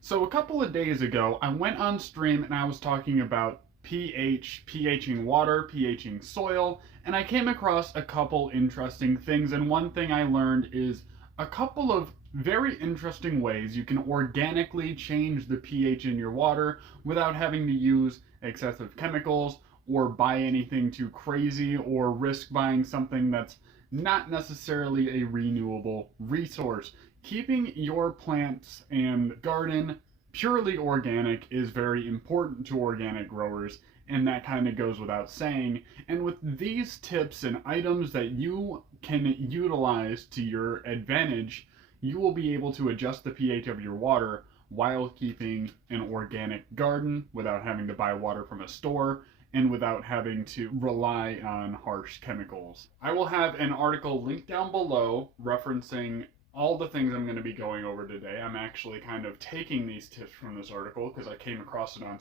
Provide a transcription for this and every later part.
So a couple of days ago, I went on stream and I was talking about pHing water, pHing soil, and I came across a couple interesting things. And one thing I learned is a couple of very interesting ways you can organically change the pH in your water without having to use excessive chemicals or buy anything too crazy or risk buying something that's not necessarily a renewable resource. Keeping your plants and garden purely organic is very important to organic growers, and that kind of goes without saying. And with these tips and items that you can utilize to your advantage, you will be able to adjust the pH of your water while keeping an organic garden without having to buy water from a store and without having to rely on harsh chemicals. I will have an article linked down below referencing all the things I'm going to be going over today. I'm actually kind of taking these tips from this article because I came across it on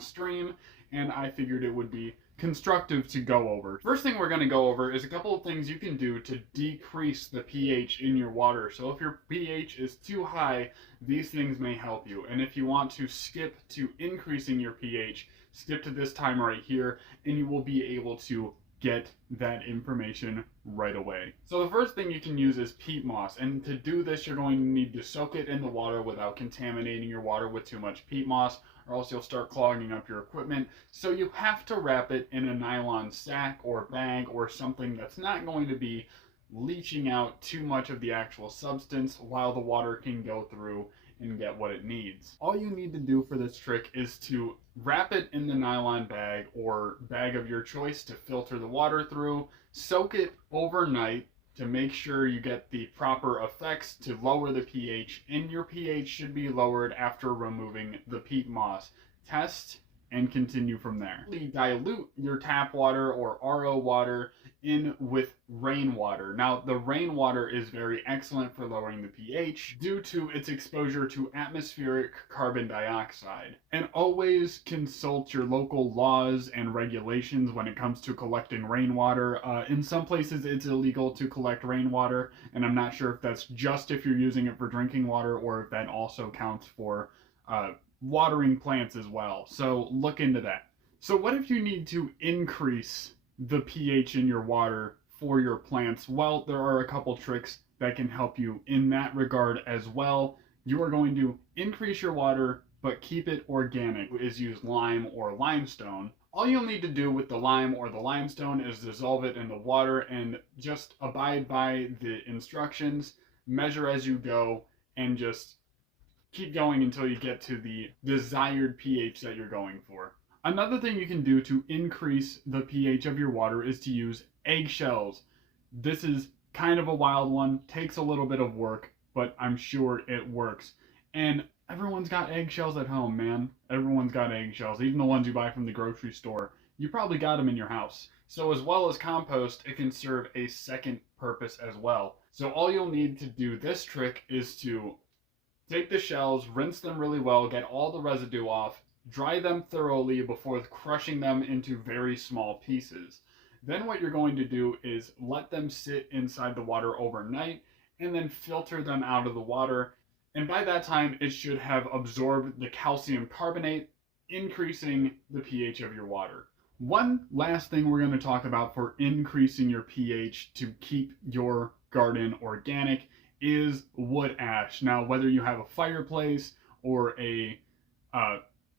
stream, and I figured it would be constructive to go over. First thing we're going to go over is a couple of things you can do to decrease the pH in your water. So if your pH is too high, these things may help you. And if you want to skip to increasing your pH, skip to this time right here, and you will be able to get that information right away. So the first thing you can use is peat moss, and to do this you're going to need to soak it in the water without contaminating your water with too much peat moss, or else you'll start clogging up your equipment. So you have to wrap it in a nylon sack or bag or something that's not going to be leaching out too much of the actual substance while the water can go through and get what it needs. All you need to do for this trick is to wrap it in the nylon bag or bag of your choice to filter the water through, soak it overnight to make sure you get the proper effects to lower the pH, and your pH should be lowered after removing the peat moss. Test and continue from there. Dilute your tap water or RO water in with rainwater. Now, the rainwater is very excellent for lowering the pH due to its exposure to atmospheric carbon dioxide. And always consult your local laws and regulations when it comes to collecting rainwater. In some places, it's illegal to collect rainwater, and I'm not sure if that's just if you're using it for drinking water or if that also counts for watering plants as well. So look into that. So what if you need to increase the pH in your water for your plants? Well, there are a couple tricks that can help you in that regard as well. You are going to increase your water, but keep it organic. Is use lime or limestone. All you'll need to do with the lime or the limestone is dissolve it in the water and just abide by the instructions, measure as you go, and just keep going until you get to the desired pH that you're going for. Another thing you can do to increase the pH of your water is to use eggshells. This is kind of a wild one, takes a little bit of work, but I'm sure it works. And everyone's got eggshells at home, man. Everyone's got eggshells, even the ones you buy from the grocery store. You probably got them in your house. So as well as compost, it can serve a second purpose as well. So all you'll need to do this trick is to take the shells, rinse them really well, get all the residue off, dry them thoroughly before crushing them into very small pieces. Then what you're going to do is let them sit inside the water overnight and then filter them out of the water. And by that time, it should have absorbed the calcium carbonate, increasing the pH of your water. One last thing we're going to talk about for increasing your pH to keep your garden organic is wood ash. Now, whether you have a fireplace or a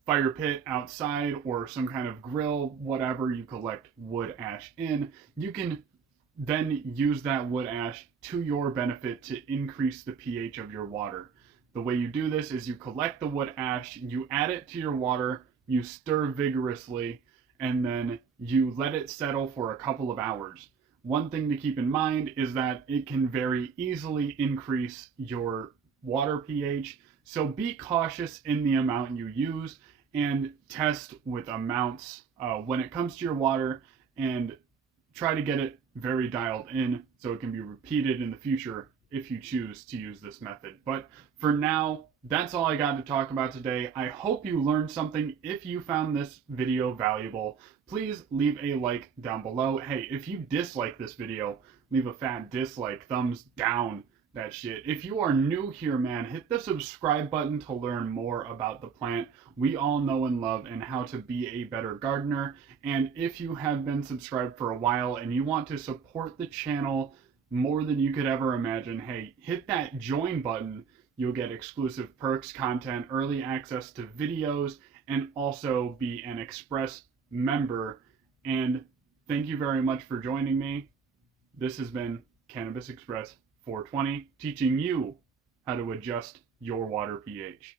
fire pit outside or some kind of grill, whatever you collect wood ash in, you can then use that wood ash to your benefit to increase the pH of your water. The way you do this is you collect the wood ash, you add it to your water, you stir vigorously, and then you let it settle for a couple of hours. One thing to keep in mind is that it can very easily increase your water pH, so be cautious in the amount you use and test with amounts when it comes to your water, and try to get it very dialed in so it can be repeated in the future if you choose to use this method. But for now, that's all I got to talk about today. I hope you learned something. If you found this video valuable, please leave a like down below. Hey, if you dislike this video, leave a fat dislike, thumbs down. that shit. If you are new here, man, hit the subscribe button to learn more about the plant we all know and love and how to be a better gardener. And if you have been subscribed for a while and you want to support the channel more than you could ever imagine, hey, hit that join button. You'll get exclusive perks, content, early access to videos, and also be an Express member. And thank you very much for joining me. This has been Cannabis Express 420, teaching you how to adjust your water pH.